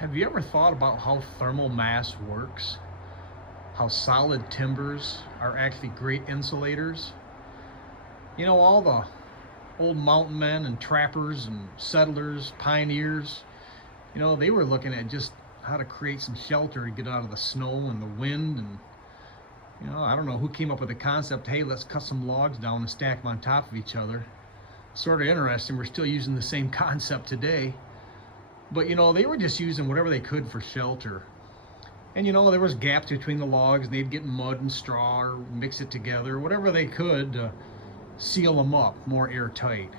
Have you ever thought about how thermal mass works? How solid timbers are actually great insulators? You know, all the old mountain men and trappers and settlers, pioneers, they were looking at just how to create some shelter to get out of the snow and the wind. And, I don't know who came up with the concept, hey, let's cut some logs down and stack them on top of each other. Sort of interesting. We're still using the same concept today. But they were just using whatever they could for shelter. And there was gaps between the logs, and they'd get mud and straw or mix it together, whatever they could to seal them up more airtight.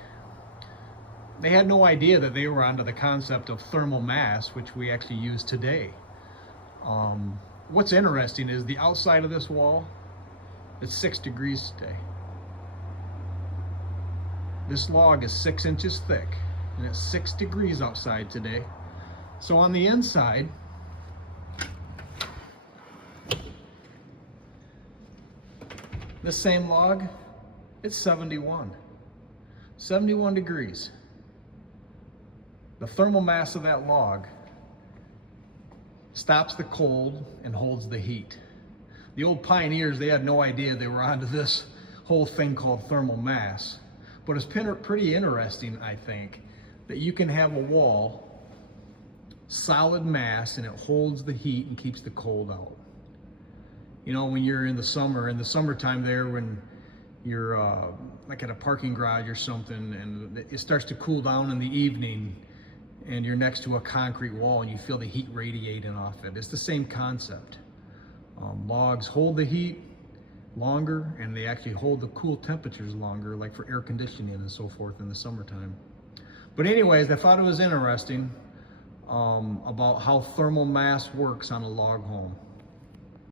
They had no idea that they were onto the concept of thermal mass, which we actually use today. What's interesting is the outside of this wall, it's 6 degrees today. This log is 6 inches thick, and it's 6 degrees outside today. So on the inside, this same log, it's 71 degrees. The thermal mass of that log stops the cold and holds the heat. The old pioneers, they had no idea they were onto this whole thing called thermal mass. But it's pretty interesting, I think, that you can have a wall, solid mass, and it holds the heat and keeps the cold out. When you're in the summertime there, when you're like at a parking garage or something, and it starts to cool down in the evening, and you're next to a concrete wall and you feel the heat radiating off it. It's the same concept. Logs hold the heat longer, and they actually hold the cool temperatures longer, like for air conditioning and so forth in the summertime. But anyways, I thought it was interesting about how thermal mass works on a log home.